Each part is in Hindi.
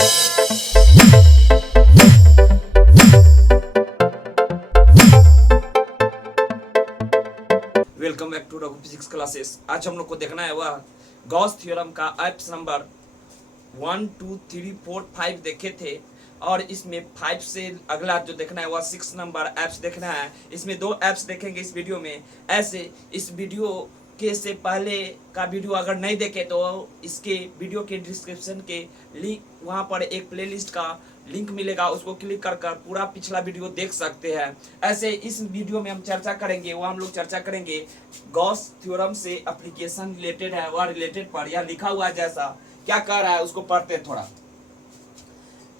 Welcome back to Raghu physics classes. आज हम लोग को देखना है वह गॉस थ्योरम का एप्स नंबर 1 2 3 4 5 देखे थे, और इसमें 5 से अगला जो देखना है वह 6 नंबर एप्स देखना है। इसमें 2 एप्स देखेंगे इस वीडियो में। ऐसे इस वीडियो के से पहले का वीडियो अगर नहीं देखे तो इसके वीडियो के डिस्क्रिप्शन के लिंक, वहाँ पर एक प्लेलिस्ट का लिंक मिलेगा, उसको क्लिक कर कर पूरा पिछला वीडियो देख सकते हैं। ऐसे इस वीडियो में हम चर्चा करेंगे, वो हम लोग चर्चा करेंगे गॉस थ्योरम से एप्लीकेशन रिलेटेड है, वह रिलेटेड पर यह लिखा हुआ है जैसा क्या कह रहा है उसको पढ़ते हैं थोड़ा।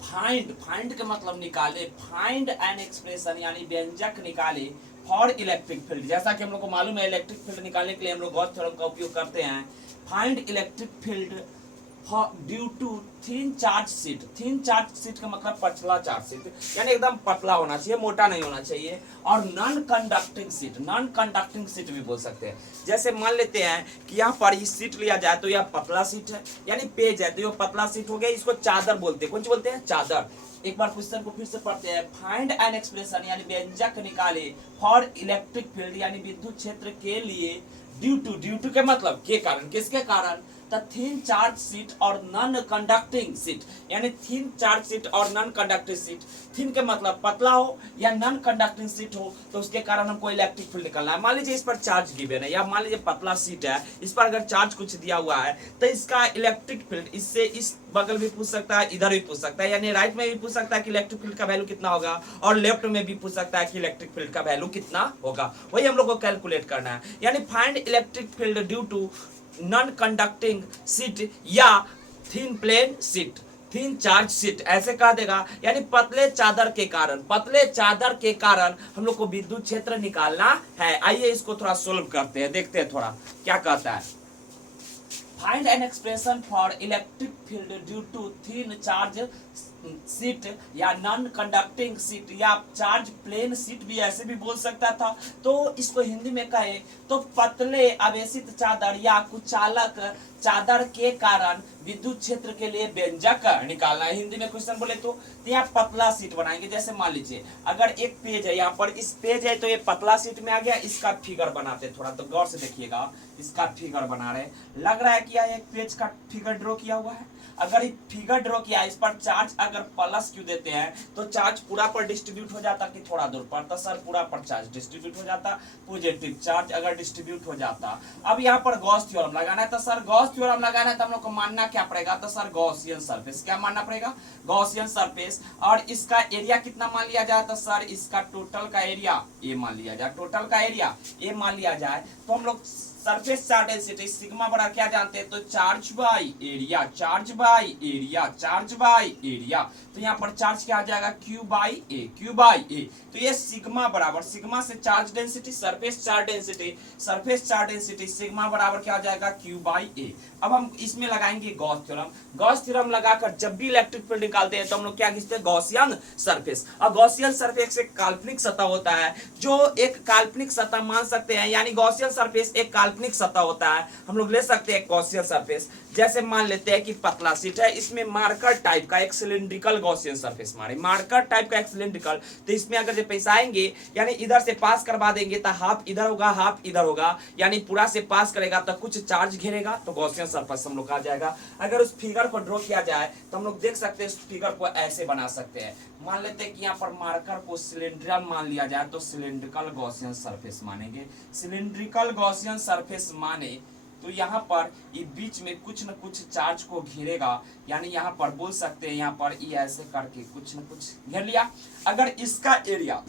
फाइंड का मतलब निकाले, फाइंड एन एक्सप्रेशन यानी व्यंजक निकाले फॉर इलेक्ट्रिक फील्ड। जैसा कि हम लोग को मालूम है इलेक्ट्रिक फील्ड निकालने के लिए हम लोग गॉस थ्योरम का उपयोग करते हैं। Find electric field due to thin charge sheet. Thin charge sheet का मतलब पतला चार्ज शीट, यानी एकदम पतला होना चाहिए, मोटा नहीं होना चाहिए। और non conducting sheet, non conducting sheet भी बोल सकते हैं। जैसे मान लेते हैं कि यहाँ पर ये शीट लिया जाए तो यह पतला शीट है, यानी पेज है तो यह पतला शीट हो गया, इसको चादर बोलते हैं। कौन सी बोलते हैं? चादर। एक बार क्वेश्चन को फिर से पढ़ते हैं। फाइंड एन एक्सप्रेशन यानी व्यंजक निकाले फॉर इलेक्ट्रिक फील्ड यानी विद्युत क्षेत्र के लिए ड्यू टू के मतलब के कारण, किसके कारण? थिन चार्ज शीट और नॉन कंडक्टिंग शीट, यानी थिन चार्ज शीट और नॉन कंडक्टिंग शीट। थिन के मतलब पतला हो या नॉन कंडक्टिंग शीट हो तो उसके कारण हमको इलेक्ट्रिक फील्ड निकालना है। मान लीजिए इस पर चार्ज गिवन है, या मान लीजिए पतला शीट है, इस पर अगर चार्ज कुछ दिया हुआ है तो इसका इलेक्ट्रिक फील्ड इससे इस बगल भी पूछ सकता है, इधर भी पूछ सकता है, यानी राइट में भी पूछ सकता है कि इलेक्ट्रिक फील्ड का वैल्यू कितना होगा, और लेफ्ट में भी पूछ सकता है कि इलेक्ट्रिक फील्ड का वैल्यू कितना होगा। वही हम लोग को कैलकुलेट करना है। यानी find electric field due to non conducting sheet या thin plane sheet, thin charge sheet ऐसे कह देगा। यानी पतले चादर के कारण, पतले चादर के कारण हम लोग को विद्युत क्षेत्र निकालना है। आइए इसको थोड़ा सोल्व करते हैं, देखते हैं थोड़ा क्या कहता है। Find an expression for electric field due to thin charge sheet या नॉन कंडक्टिंग शीट या चार्ज प्लेन शीट भी ऐसे भी बोल सकता था। तो इसको हिंदी में कहे तो पतले आवेशित चादर या कुचालक चादर के कारण विद्युत क्षेत्र के लिए व्यंजक निकालना है। हिंदी में क्वेश्चन बोले तो यहाँ पतला शीट बनाएंगे। जैसे मान लीजिए अगर एक पेज है, यहाँ पर इस पेज है तो ये पतला शीट में आ गया, इसका फिगर बनाते थोड़ा, तो गौर से देखिएगा। इसका फिगर बना रहे, लग रहा है कि यह एक पेज का फिगर ड्रॉ किया हुआ है। अगर ये फिगर ड्रॉ किया, इस पर चार्ज अगर प्लस क्यू देते हैं तो चार्ज पूरा पर डिस्ट्रीब्यूट हो जाता कि थोड़ा दूर पर? तो सर पूरा पर चार्ज डिस्ट्रीब्यूट हो जाता, पॉजिटिव चार्ज अगर डिस्ट्रीब्यूट हो जाता। अब यहाँ पर गॉस थ्योरम लगाना है, तो सर गॉस थ्योरम लगाना है तो हम लोग को मानना क्या पड़ेगा? तो सर गॉसियन सरफेस। क्या मानना पड़ेगा? Gaussian surface. और इसका एरिया कितना मान लिया जाए? तो सर इसका टोटल का एरिया ए मान लिया जाए, टोटल का एरिया ए मान लिया जाए। तो हम लोग सरफेस चार्ज डेंसिटी सिग्मा बड़ा क्या जानते हैं? तो charge by area, charge by area, charge by area. तो यहाँ पर चार्ज क्या आ जाएगा? Q by A, Q by ए। तो ये सिग्मा बराबर, सिग्मा से charge density, surface charge density, surface charge density sigma बराबर क्या आ जाएगा? क्यू बाय ए। अब हम इसमें लगाएंगे गॉस थ्योरम। गॉस थ्योरम लगाकर जब भी इलेक्ट्रिक फील्ड निकालते हैं तो हम लोग क्या खींचते हैं? Gaussian surface. और गॉसियन सरफेस एक काल्पनिक सतह होता है, जो एक काल्पनिक सतह मान सकते हैं, यानी गॉसियन सरफेस एक काल्पनिक सतह होता है। हम लोग ले सकते हैं गॉसियन सरफेस। जैसे मान लेते हैं कि पतला शीट है, इसमें मार्कर टाइप का एक सिलिंड्रिकल गॉसियन सरफेस मारे, मार्कर टाइप का एक सिलिंड्रिकल। तो इसमें अगर जो पैसा आएंगे यानी इधर से पास करवा देंगे तो हाफ इधर होगा, हाफ इधर होगा, यानी पूरा से पास करेगा तो कुछ चार्ज घेरेगा, तो गॉसियन सरफेस हम लोग का आ जाएगा। अगर उस फिगर को ड्रॉ किया जाए तो हम लोग देख सकते हैं उस फिगर को ऐसे बना सकते हैं। मान लेते हैं कि यहाँ पर मार्कर को सिलिंड्रिकल मान लिया जाए तो सिलिंड्रिकल गॉसियन सरफेस मानेंगे। सिलिंड्रिकल गॉसियन सरफेस माने तो यहाँ पर ये बीच में कुछ न कुछ चार्ज को घेरेगा, यानी यहाँ पर बोल सकते हैं यहाँ पर ये ऐसे करके कुछ न कुछ घेर लिया। अगर इसका एरिया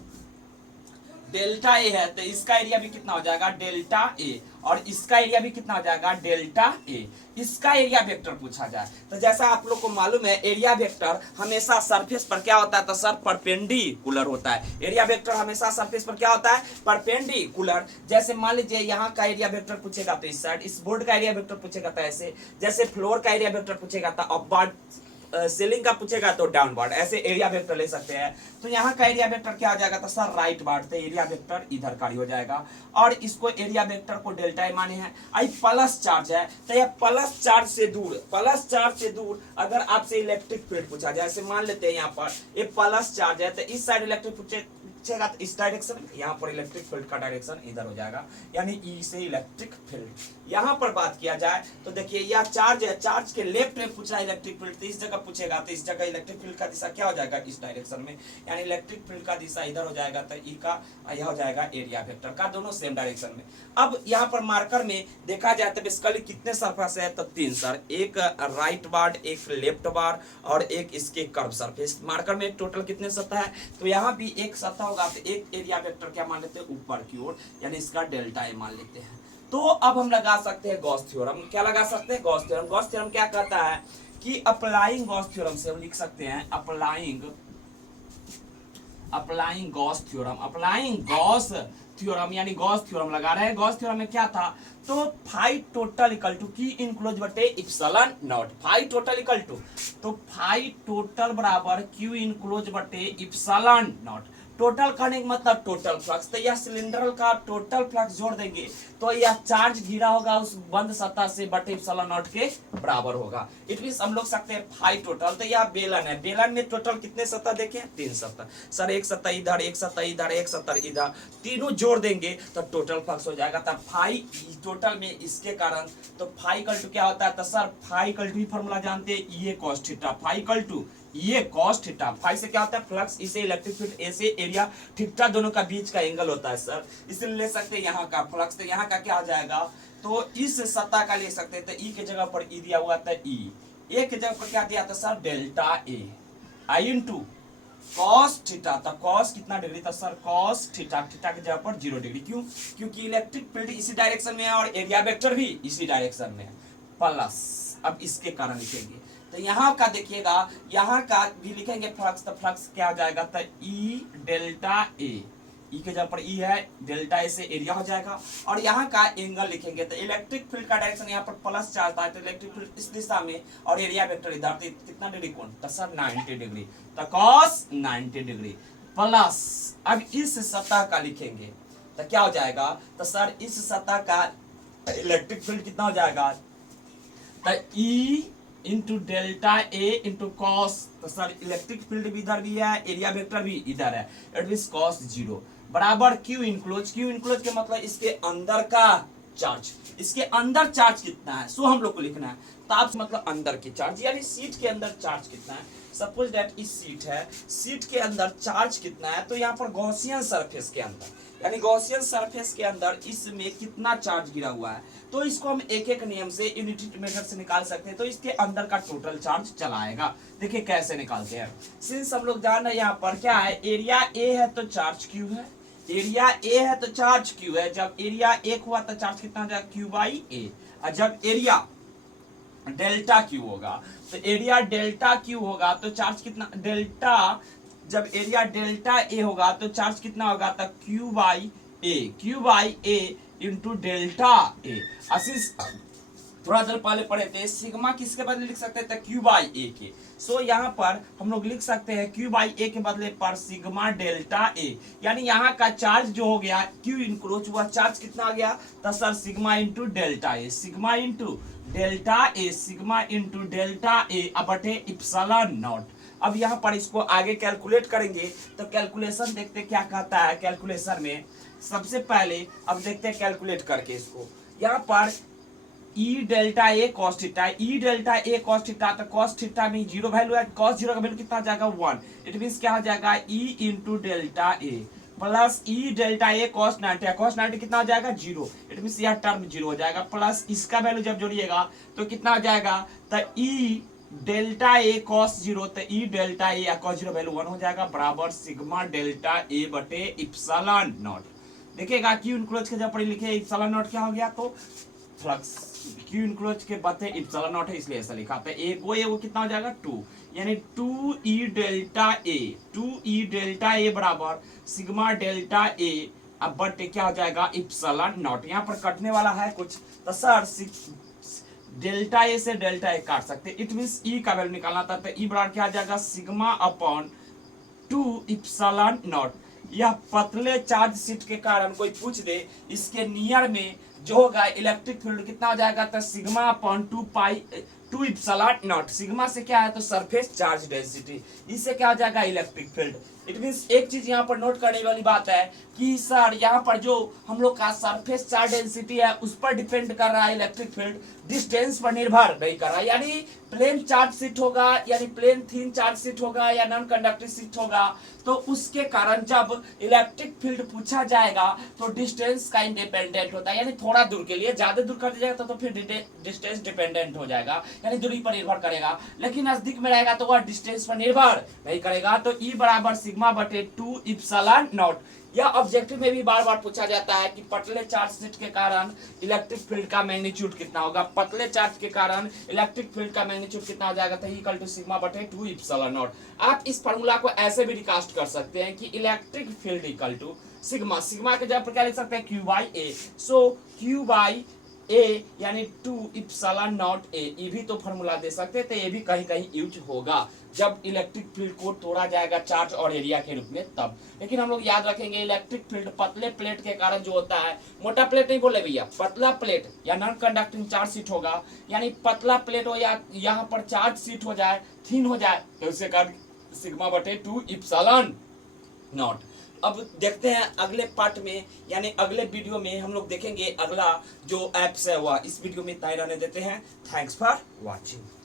डेल्टा ए है तो इसका एरिया भी कितना हो जाएगा? Delta A. और इसका एरिया भी कितना हो जाएगा? Delta A. इसका एरिया वेक्टर पूछा जाए तो जैसा आप लोग को मालूम है एरिया वेक्टर हमेशा सरफेस पर क्या होता है? तो सर परपेंडिकुलर होता है। एरिया वेक्टर हमेशा सरफेस पर क्या होता है? परपेंडिकुलर। जैसे मान लीजिए यहाँ का एरिया वेक्टर पूछेगा तो इस साइड, इस बोर्ड का एरिया वेक्टर पूछेगा तो ऐसे, जैसे फ्लोर का एरिया वेक्टर पूछेगा तो अपवर्ड सीलिंग का पूछेगा तो डाउनवर्ड, ऐसे एरिया वेक्टर ले सकते हैं। तो यहाँ का एरिया वेक्टर क्या आ जाएगा, तो सर राइट वार्ड, तो एरिया वेक्टर इधर कार्य हो जाएगा। और इसको एरिया वेक्टर को डेल्टा ए माने हैं। आई प्लस चार्ज है, तो यह प्लस चार्ज से दूर अगर आपसे इलेक्ट्रिक फील्ड पूछा जाए, जैसे मान लेते हैं यहाँ पर ये प्लस चार्ज है, तो इस साइड इलेक्ट्रिक पूछेगा तो इस डायरेक्शन में, यहाँ पर इलेक्ट्रिक फील्ड का डायरेक्शन इधर हो जाएगा, यानी ई से इलेक्ट्रिक फील्ड। यहाँ पर बात किया जाए तो देखिए यह चार्ज है, चार्ज के लेफ्ट में पूछ रहा है इलेक्ट्रिक फील्ड, तो इस जगह पूछेगा तो इस जगह इलेक्ट्रिक फील्ड का दिशा क्या हो जाएगा, इस डायरेक्शन में, यानी इलेक्ट्रिक फील्ड का दिशा इधर हो जाएगा, तो ई का यह हो जाएगा एरिया वेक्टर का, दोनों सेम डायरेक्शन में। अब यहाँ पर मार्कर में देखा जाए तो बेसिकली कितने सरफेस है, तो 3 सर, एक राइट बार, एक लेफ्ट बार और एक इसके कर्व सरफेस। मार्कर में टोटल कितने सतह है, तो यहाँ भी एक सतह होगा, तो एक एरिया वेक्टर क्या मान लेते हैं, ऊपर की ओर, यानी इसका डेल्टा ए मान लेते हैं। तो अब हम लगा सकते हैं गॉस थ्योरम। क्या लगा सकते हैं, गॉस थ्योरम। गॉस थ्योरम क्या कहता है कि अप्लाइंग गॉस थ्योरम से हम लिख सकते हैं applying Gauss theorem. Applying Gauss theorem यानी गॉस थ्योरम लगा रहे हैं। गॉस थ्योरम में क्या था, तो phi total equal to q enclose बटे epsilon naught. Phi total equal to, तो फाई टोटल बराबर क्यू इनक्लोज बटे इप्सिलॉन नॉट। टोटल करने का मतलब टोटल फ्लक्स, तो यह सिलेंडर का टोटल फ्लक्स जोड़ देंगे तो यह चार्ज घिरा होगा उस बंद सतह से बटे इप्सिलॉन नॉट के बराबर होगा। इट मींस हम लोग सकते हैं फाई टोटल, तो यह बेलन है, बेलन में टोटल कितने सतह देखें, 3 सतह। सर एक सतह इधर, एक सतह इधर, एक सतह इधर, तीनों जोड़ देंगे तो टोटल फ्लक्स हो जाएगा। तब फाई टोटल में इसके कारण, तो फाई इक्वल टू क्या होता है, तो sir phi equal to formula जानते हैं, ये cos theta, phi equal to ये कॉस थीटा। फाई से क्या होता है फ्लक्स, इसे इलेक्ट्रिक फील्ड, ऐसे एरिया, थीटा दोनों का बीच का एंगल होता है सर, इसलिए ले सकते हैं यहाँ का फ्लक्स, तो यहाँ का क्या आ जाएगा, तो इस सतह का ले सकते हैं, तो ई के जगह पर ई दिया हुआ था, ई ए के जगह पर क्या दिया था sir, delta A I into cos theta. तो कॉस कितना डिग्री था सर, कॉस थीटा, थीटा की जगह पर 0 डिग्री। क्यों, क्योंकि इलेक्ट्रिक फील्ड इसी डायरेक्शन में है और एरिया वेक्टर भी इसी डायरेक्शन में है, प्लस अब इसके कारण लिखेंगे। तो यहाँ का देखिएगा, यहाँ का भी लिखेंगे फ्लक्स, तो फ्लक्स क्या हो जाएगा, तो ई डेल्टा ए, ई के जगह पर ई है, डेल्टा ए से एरिया हो जाएगा। और यहाँ का एंगल लिखेंगे, तो इलेक्ट्रिक फील्ड का डायरेक्शन यहाँ पर प्लस चार्ज था, तो इलेक्ट्रिक फील्ड इस दिशा में और एरिया वेक्टर इधर, तो कितना डिग्री कोण, तो सर 90 डिग्री, तो कॉस 90 डिग्री प्लस, अब इस सतह का लिखेंगे तो क्या हो जाएगा, तो सर इस सतह का इलेक्ट्रिक फील्ड कितना हो जाएगा, तो ई इंटू डेल्टा ए इंटू कॉस, तो सर इलेक्ट्रिक फील्ड भी इधर भी है, एरिया वेक्टर भी इधर है, इट मींस कॉस 0 बराबर क्यू इनक्लोज। क्यू इनक्लोज के मतलब इसके अंदर का चार्ज, इसके अंदर चार्ज कितना है, सो हम लोग को लिखना है। तो आप मतलब अंदर की चार्ज, यानी सीट के अंदर चार्ज कितना है। सपोज दैट इस सीट है, सीट के अंदर चार्ज कितना है, तो यहाँ पर गॉसियन सरफेस के अंदर, यानी गॉसियन सरफेस के अंदर इसमें कितना चार्ज गिरा हुआ है, तो इसको हम एक एक नियम से यूनिटी मेथड से निकाल सकते हैं। तो इसके अंदर का टोटल चार्ज चला आएगा। देखिए कैसे निकालते हैं, सिंस हम लोग जान रहे हैं यहाँ पर क्या है, एरिया ए है तो चार्ज क्यू है, एरिया ए है तो चार्ज क्यू है। जब एरिया 1 हुआ तो चार्ज कितना हो जाएगा, क्यू बाई ए। और जब एरिया डेल्टा क्यू होगा, तो एरिया डेल्टा क्यू होगा तो चार्ज कितना, डेल्टा, जब एरिया डेल्टा ए होगा तो चार्ज कितना होगा, तो Q by A, Q by A into delta A. असिस थोड़ा देर पहले पढ़े थे, सिग्मा किसके बदले लिख सकते थे, क्यू बाई ए के। सो यहाँ पर हम लोग लिख सकते हैं क्यू बाई ए के बदले पर सिग्मा डेल्टा ए, यानी यहाँ का चार्ज जो हो गया क्यू इनक्रोच हुआ, चार्ज कितना आ गया, तो सर सिग्मा इंटू डेल्टा ए, सिग्मा इंटू डेल्टा ए, सिग्मा इंटू डेल्टा ए बटे इप्सिलॉन नॉट। अब यहाँ पर इसको आगे कैलकुलेट करेंगे, तो कैलकुलेशन देखते क्या कहता है। कैलकुलेशन में सबसे पहले अब देखते हैं कैलकुलेट करके इसको, यहाँ पर ई delta A cos theta, E delta A cos theta, तो कॉस थीटा में 0 वैल्यू है, कॉस 0 का वैल्यू कितना आ जाएगा 1, इट मींस क्या हो जाएगा E into delta A plus E delta A cos 90, cos 90 कितना हो जाएगा 0, इट मींस यह टर्म 0 हो जाएगा, प्लस इसका वैल्यू जब जोड़िएगा तो कितना हो जाएगा, तो ई डेल्टा ए कॉस 0, तो ई डेल्टा ए या कॉस 0 वैल्यू 1 हो जाएगा बराबर सिग्मा डेल्टा ए बटे इप्सिलॉन नॉट। देखिएगा क्यू इनक्लोज के जब पढ़े लिखे इप्सिलॉन नॉट क्या हो गया, तो फ्लक्स क्यू इनक्लोज के बते इप्सिलॉन नॉट है इसलिए ऐसा लिखा था। वो कितना हो जाएगा 2, यानी 2 ई delta A, 2 E delta A बराबर सिग्मा डेल्टा ए अब बटे क्या हो जाएगा इप्सिलॉन नॉट। यहाँ पर कटने वाला है कुछ, तो सर डेल्टा ए से डेल्टा ए काट सकते हैं। इट मीन्स ई का वैल्यू निकालना था, तो ई बराबर क्या आ जाएगा सिग्मा अपॉन 2 इप्सिलॉन नॉट। यह पतले चार्ज शीट के कारण कोई पूछ दे इसके नियर में जो होगा इलेक्ट्रिक फील्ड कितना हो जाएगा, तो sigma upon 2 epsilon not. Sigma से क्या है तो सरफेस चार्ज डेंसिटी, इससे क्या हो जाएगा इलेक्ट्रिक फील्ड। इट मीन्स एक चीज यहाँ पर नोट करने वाली बात है कि सर यहाँ पर जो हम लोग का सरफेस चार्ज डेंसिटी है उस पर डिपेंड कर रहा है इलेक्ट्रिक फील्ड, डिस्टेंस पर निर्भर नहीं कर रहा है। यानी प्लेन चार्ज शीट होगा, यानी प्लेन थीन चार्ज शीट होगा या नॉन कंडक्टिव शीट होगा, तो उसके कारण जब इलेक्ट्रिक फील्ड पूछा जाएगा तो डिस्टेंस का इंडिपेंडेंट होता है। यानी थोड़ा दूर के लिए ज्यादा दूर कर दिया जाएगा तो फिर डिस्टेंस डिपेंडेंट हो जाएगा, यानी दूरी पर निर्भर करेगा। लेकिन नजदीक में रहेगा तो वह डिस्टेंस पर निर्भर नहीं करेगा। तो ई बराबर सिग्मा बटे 2 इप्सिलॉन नॉट। यह ऑब्जेक्टिव में भी बार बार पूछा जाता है कि पतले चार्ज शीट के कारण इलेक्ट्रिक फील्ड का मैग्नीट्यूड कितना होगा। पतले चार्ज के कारण इलेक्ट्रिक फील्ड का मैग्नीट्यूड कितना हो जाएगा, तो इक्वल टू सिग्मा बटे 2 इप्सिलॉन नॉट। आप इस फार्मूला को ऐसे भी रिकास्ट कर सकते हैं कि electric field equal to sigma, sigma के जगह पर क्या लिख सकते हैं Q by A. So Q by A यानी 2 इप्सिलॉन नॉट ए, ये भी तो फार्मूला दे सकते हैं, तो ये भी कहीं कहीं यूज होगा जब इलेक्ट्रिक फील्ड को तोड़ा जाएगा चार्ज और एरिया के रूप में तब। लेकिन हम लोग याद रखेंगे इलेक्ट्रिक फील्ड पतले प्लेट के कारण जो होता है, मोटा प्लेट नहीं बोले भैया, पतला प्लेट या नॉन कंडक्टिंग चार्ज शीट होगा, यानी पतला प्लेट हो या यहाँ पर चार्ज शीट हो जाए, थीन हो जाए, तो उसके कारण सिग्मा बटे 2 इप्सिलॉन नॉट। अब देखते हैं अगले पार्ट में, यानी अगले वीडियो में हम लोग देखेंगे अगला जो एप्स है वह। इस वीडियो में इतना ही रहने देते हैं। Thanks for watching.